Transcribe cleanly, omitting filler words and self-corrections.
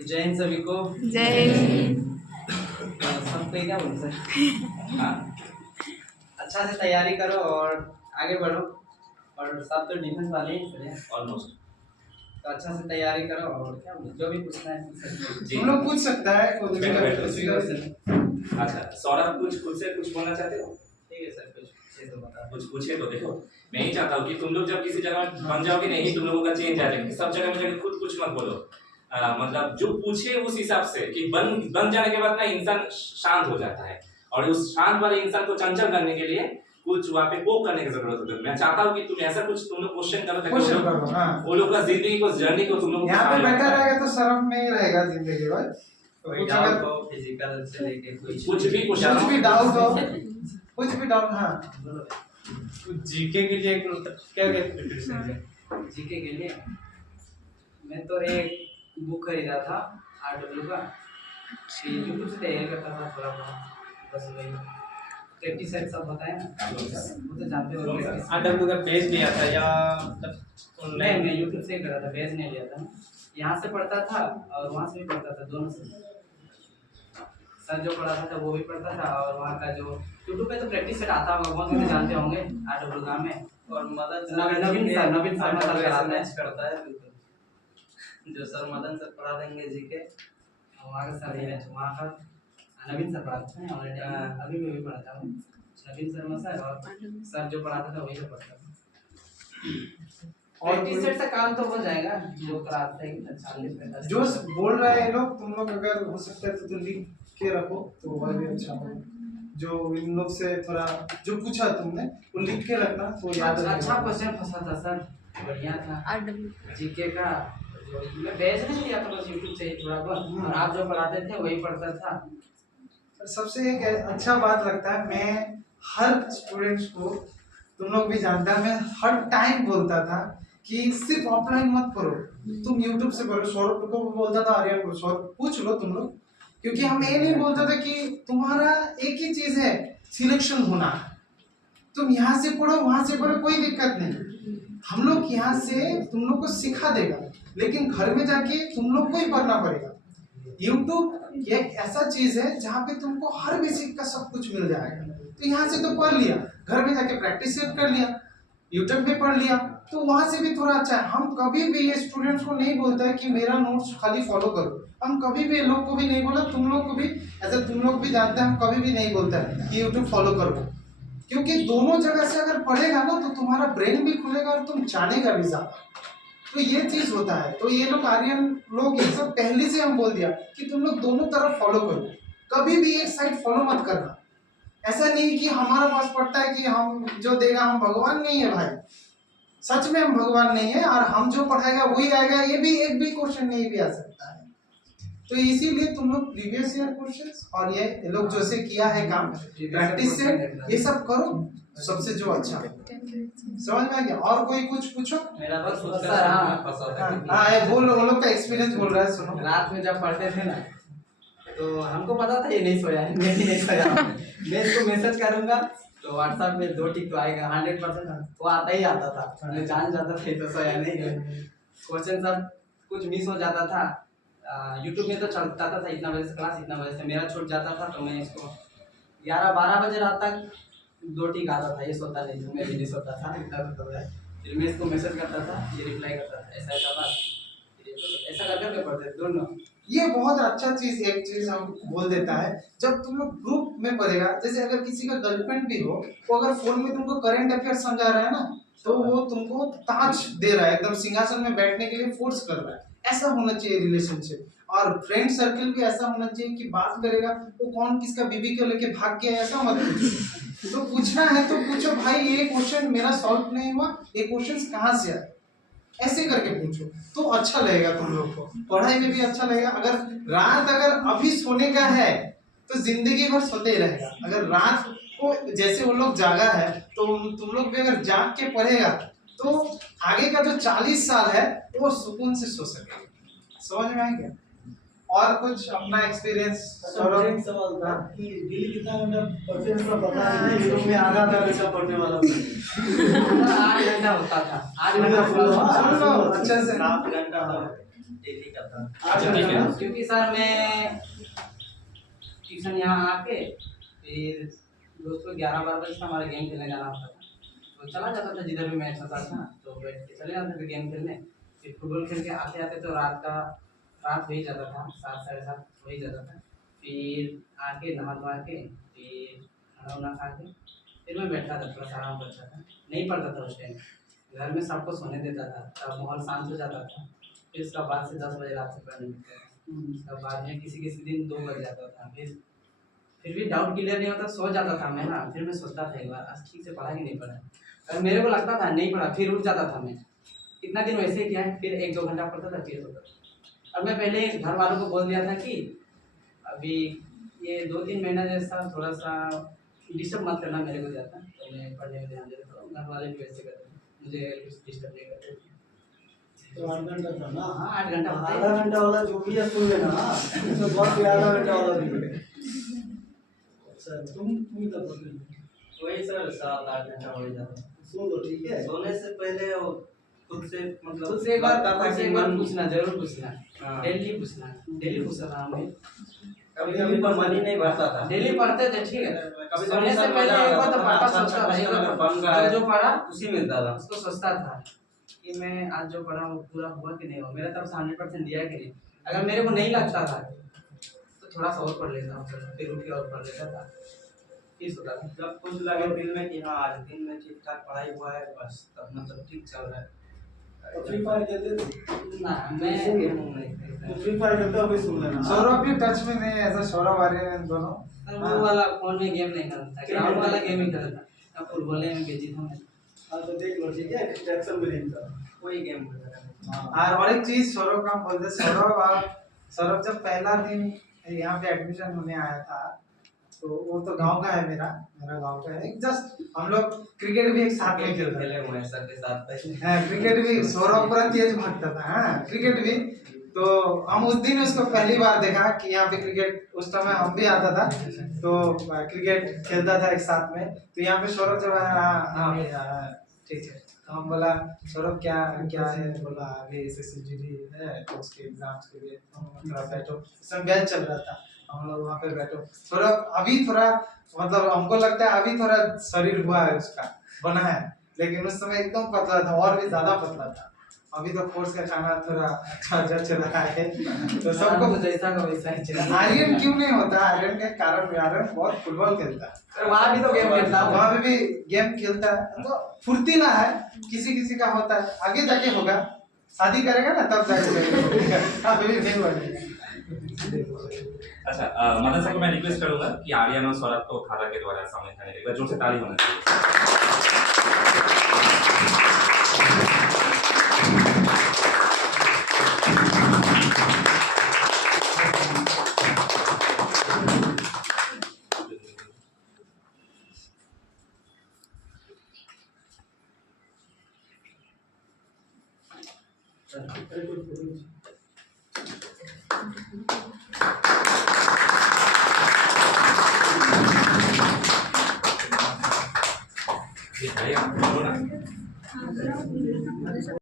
जय हिंद सभी को। जय हिंद। सब कोई क्या बोलते हैं? हाँ, अच्छा से तैयारी करो और आगे बढ़ो। और सब तो डिफेंस वाले ही ऑलमोस्ट, तो अच्छा से तैयारी करो और क्या जो भी पूछना है पूछ सकते हो। हम लोग पूछ सकता है कोई अच्छा सौरभ कुछ खुद से कुछ बोलना चाहते हो? ठीक है सर, कुछ तो बता। कुछ पूछे तो देखो, मैं ही चाहता हूँ कि तुम लोग जब किसी जगह बन जाओगे नहीं, तुम लोगों का चेंज आ जाएगा। सब जगह में जाके खुद कुछ मत बोलो। मतलब जो पूछे उस हिसाब से कि बन जाने के बाद ना इंसान शांत हो जाता है, और उस शांत वाले इंसान को चंचल करने के लिए कुछ वहाँ पे पोक करने की जरूरत होती है। मैं चाहता हूँ कि तुम ऐसा कुछ तुम लोग क्वेश्चन करो ताकि वो लोग का जिंदगी को जर्नी को तुम लोग यहाँ पे बैठा रहेगा तो शर्म में ही रहेगा जिंदगी भर। कोई डाउट हो फिजिकल से लेके कुछ भी क्वेश्चन, कुछ भी डाउट हो, कुछ भी डाउट। हाँ, जीके के लिए क्या क्या प्रिपरेशन है? जीके के लिए मैं तो एक बुक खरीदा था आरडब्ल्यू का, यूट्यूब से तैयारी करता था थोड़ा बहुत, बस वही प्रैक्टिस सेट सब बताया ना, वो तो जानते हो। आरडब्ल्यू का पेज लिया था या मतलब ऑनलाइन? मैं यूट्यूब से ही करा था, पेज नहीं लिया था। यहाँ से पढ़ता था और वहाँ से भी पढ़ता था, दोनों से। सर जो पढ़ाता था वो भी पढ़ता था, और वहाँ का जो यूट्यूब पे तो प्रैक्टिस सेट आता होगा, बहुत लोग जानते होंगे आरडब्ल्यू का में। और नवीन सर करता है जो सर मदन सर पढ़ा देंगे जीके, वहाँ का सर है, वहाँ का नवीन सर पढ़ाते हैं ऑलरेडी। अभी मैं भी पढ़ाता हूँ नवीन शर्मा सर, और सर जो पढ़ाता था वही तो पढ़ता था। और टी-शर्ट से काम तो हो जाएगा, जो कराते हैं 40-45 जो बोल रहे हैं लोग, तुम लोग अगर हो सकता है तो लिख के रखो तो वह भी अच्छा होगा। जो इन लोग से थोड़ा जो पूछा तुमने वो लिख के रखना तो याद रहेगा। अच्छा क्वेश्चन फंसा था सर, बढ़िया था जीके का। मैं भेज नहीं दिया था बस यूट्यूब से ही थोड़ा बहुत, और आप जो पढ़ाते थे वही पढ़ता था। सबसे एक अच्छा बात लगता है, मैं हर स्टूडेंट्स को, तुम लोग भी जानता है, मैं हर टाइम बोलता था कि सिर्फ ऑफलाइन मत पढ़ो, तुम यूट्यूब से पढ़ो। सौरभ को बोलता था, आर्यन को, सौरभ पूछ लो तुम लोग, क्योंकि हम ये नहीं बोलता था कि तुम्हारा एक ही चीज है सिलेक्शन होना, तुम यहाँ से पढ़ो वहां से पढ़ो, कोई दिक्कत नहीं। हम लोग यहाँ से तुम लोग को सिखा देगा, लेकिन घर में जाके तुम लोग को ही पढ़ना पड़ेगा। यूट्यूब एक ऐसा चीज है जहाँ पे तुमको हर बेसिक का सब कुछ मिल जाएगा। तो यहाँ से तो पढ़ लिया, घर में जाके प्रैक्टिस कर लिया, यूट्यूब पे पढ़ लिया, तो वहां से भी थोड़ा अच्छा है। हम कभी भी ये स्टूडेंट्स को नहीं बोलता है कि मेरा नोट्स खाली फॉलो करो। हम कभी भी लोग को भी नहीं बोला, तुम लोग को भी ऐसा, तुम लोग भी जानते हैं, हम कभी भी नहीं बोलता है कि यूट्यूब फॉलो करो, क्योंकि दोनों जगह से अगर पढ़ेगा ना तो तुम्हारा ब्रेन भी खुलेगा और तुम जानेगा भी ज्यादा। तो ये चीज होता है। तो ये लोग आर्यन लोग ये सब पहले से हम बोल दिया कि तुम लोग दोनों तरफ फॉलो करो, कभी भी एक साइड फॉलो मत करना। ऐसा नहीं कि हमारा पास पड़ता है कि हम जो देगा, हम भगवान नहीं है भाई, सच में हम भगवान नहीं है, और हम जो पढ़ाएगा वही आएगा, ये भी एक भी क्वेश्चन नहीं भी आ सकता है। तो इसीलिए तुम लोग प्रीवियस ईयर क्वेश्चंस और ये लोग जो से किया है काम प्रैक्टिस से ये सब करो, सबसे जो अच्छा समझ में आ गया। और कोई कुछ पूछो? मेरा तो खुद का फंसा था। हाँ, ये बोल, वो लोग का एक्सपीरियंस बोल रहा है, सुनो। रात में जब पढ़ते थे ना, तो हमको पता था ये नहीं सोया है, मैं नहीं सोया। मैं इसको मैसेज करूंगा तो व्हाट्सएप में 2 टिक तो आएगा 100%, वो आता ही आता था। मैं जान जाता था तो सोया नहीं है। क्वेश्चन सब कुछ मिस हो जाता था। यूट्यूब में तो चलता था इतना बजे से क्लास, इतना बजे से मेरा छूट जाता था, तो मैं इसको 11-12 बजे रात तक 2 टिक आता था। ये सोता नहीं था, मैं भी नहीं सोता था, इतना तो है। फिर मैं इसको मैसेज करता था, ये रिप्लाई करता था, ऐसा ऐसा बात, ऐसा करके पढ़ते दोनों। ये बहुत अच्छा चीज, एक चीज हम बोल देता है, जब तुम लोग ग्रुप में पढ़ेगा, जैसे अगर किसी का गर्लफ्रेंड भी हो, वो अगर फोन में तुमको करंट अफेयर समझा रहा है ना, तो वो तुमको ताज दे रहा है, एकदम सिंहासन में बैठने के लिए फोर्स कर रहा है। ऐसा होना चाहिए रिलेशनशिप। और फ्रेंड सर्कल भी ऐसा होना चाहिए कि बात करेगा वो कौन किसका बीबी को लेके भाग गया, ऐसा मत पूछो। तो पूछना है तो पूछो, भाई ये क्वेश्चन मेरा सॉल्व नहीं हुआ, ये क्वेश्चन कहाँ से आए, ऐसे करके पूछो, तो अच्छा लगेगा तुम लोग को, पढ़ाई में भी अच्छा लगेगा। अगर रात अगर अभी सोने का है तो जिंदगी भर सोते ही रहेगा। अगर रात को जैसे वो लोग जागा है, तो तुम लोग भी अगर जाग के पढ़ेगा तो आगे का जो 40 साल है वो सुकून से सो सकेगा। समझ में आ गया? और कुछ अपना एक्सपीरियंस सौरभ एक सवाल था कि डेली कितना घंटा पढ़ते हैं पता नहीं यूट्यूब में आधा घंटा पढ़ने वाला पूरा 8 घंटा होता था 8 घंटा पूरा सुन लो अच्छे से 7 घंटा डेली का था अच्छा ठीक है क्योंकि सर मैं ट्यूशन यहाँ आके फिर दोस्तों 11-12 बजे से हमारे गेम खेलने जाना होता था तो चला जाता था जिधर भी मैच होता था तो बैठ के चले जाते थे गेम खेलने फिर फुटबॉल खेल के आते आते तो रात हो ही जाता था 7-7:30 हो ही जाता था फिर आके नहा धोआ के फिर खाना वाना खा के फिर मैं बैठा था थोड़ा सा आराम करता था नहीं पढ़ता था उस टाइम घर में सबको सोने देता था तब माहौल शांत हो जाता था फिर उसका बाद से 10 बजे रात से पढ़ने लगता था उसका बाद में किसी किसी दिन 2 बज जाता था फिर भी डाउट क्लियर नहीं होता सो जाता था मैं ना फिर मैं सोचता था एक बार आज ठीक से पढ़ा कि नहीं पढ़ा अगर मेरे को लगता था नहीं पढ़ा फिर उठ जाता था मैं इतना दिन वैसे ही किया है फिर 1-2 घंटा पढ़ता था फिर सोता था और मैं पहले घर वालों को बोल दिया था कि अभी ये 2-3 महीना जैसा थोड़ा सा डिस्टर्ब मत करना मेरे को ज़्यादा तो मैं पढ़ने में ध्यान देता था घर वाले भी वैसे करते थे मुझे कुछ डिस्टर्ब नहीं करते थे तो 8 घंटा था ना हाँ 8 घंटा होता है आधा घंटा वाला जो भी है सुन लेना तो बहुत भी आधा घंटा वाला भी है अच्छा तुम इधर पढ़ लो वही सर 7-8 घंटा हो ही जाता सुन लो ठीक है सोने से पहले वो खुद से मतलब खुद से एक बार लगता था खुद से कि एक बार मन पूछना जरूर पूछना हाँ। डेली पूछता था हमें कभी कभी पर मन ही नहीं भरता था डेली पढ़ते थे ठीक है कभी सोने कभी से सर पहले मजा एक बार आता तो था, पढ़ता अच्छा सोचता था एक अच्छा बार बन रहा है जो पढ़ा खुशी मिलता था उसको सोचता था कि मैं आज जो पढ़ा वो पूरा हुआ कि नहीं हुआ मेरा तरफ से 100% दिया कि नहीं अगर मेरे को नहीं लगता था तो थोड़ा सा और पढ़ लेता फिर उठ के और पढ़ लेता था इस होता था जब कुछ लगे दिल में कि हाँ आज दिन में ठीक ठाक पढ़ाई हुआ है बस तब मतलब ठीक चल रहा है तो फ्री फायर खेलते थे ना मैं तो फ्री फायर खेलते हुए सुन लेना सौरभ भी टच में नहीं है ऐसा सौरभ आर्यन दोनों सर वो वाला फोन में गेम नहीं खेलता ग्राउंड वाला गेम ही खेलता अब फुटबॉल में बिजी था मैं हाँ तो देख लो ठीक है डिस्ट्रैक्शन में नहीं था कोई गेम हाँ और एक चीज सौरभ का हम बोलते सौरभ जब पहला दिन यहाँ पे एडमिशन होने आया था तो वो तो गांव का है मेरा गांव का है जस्ट हम लोग क्रिकेट भी एक साथ में खेलते खेले हुए हैं सर के साथ हैं क्रिकेट भी सौरभ पूरा तेज भागता था हाँ क्रिकेट भी तो हम उस दिन उसको पहली बार देखा कि यहाँ पे क्रिकेट उस समय हम भी आता था तो क्रिकेट खेलता था एक साथ में तो यहाँ पे सौरभ जब आया हाँ भैया ठीक है तो हम बोला सौरभ क्या क्या है बोला अभी SSCGD है तो उसके एग्जाम्स के लिए थोड़ा बैठो उस समय बैच चल रहा था हम लोग वहाँ पे बैठो थोड़ा अभी थोड़ा मतलब हमको लगता है अभी थोड़ा शरीर हुआ है उसका बना है लेकिन उस समय एकदम पतला था और भी ज्यादा पतला था अभी तो कोर्स का खाना थोड़ा अच्छा चल रहा है तो सबको तो जैसा का वैसा ही चला आर्यन क्यों नहीं होता आर्यन के कारण आर्यन बहुत फुटबॉल खेलता है सर वहाँ भी तो गेम खेलता हूँ वहाँ पे भी गेम खेलता है तो फुर्तीला है किसी का होता है आगे जाके होगा शादी करेगा ना तब जाके अभी नहीं बनेगा अच्छा मदन सर को मैं रिक्वेस्ट करूंगा कि आर्यन और सौरभ को खाला के द्वारा सामने खाने देगा जोर से ताली होना चाहिए अरे कुछ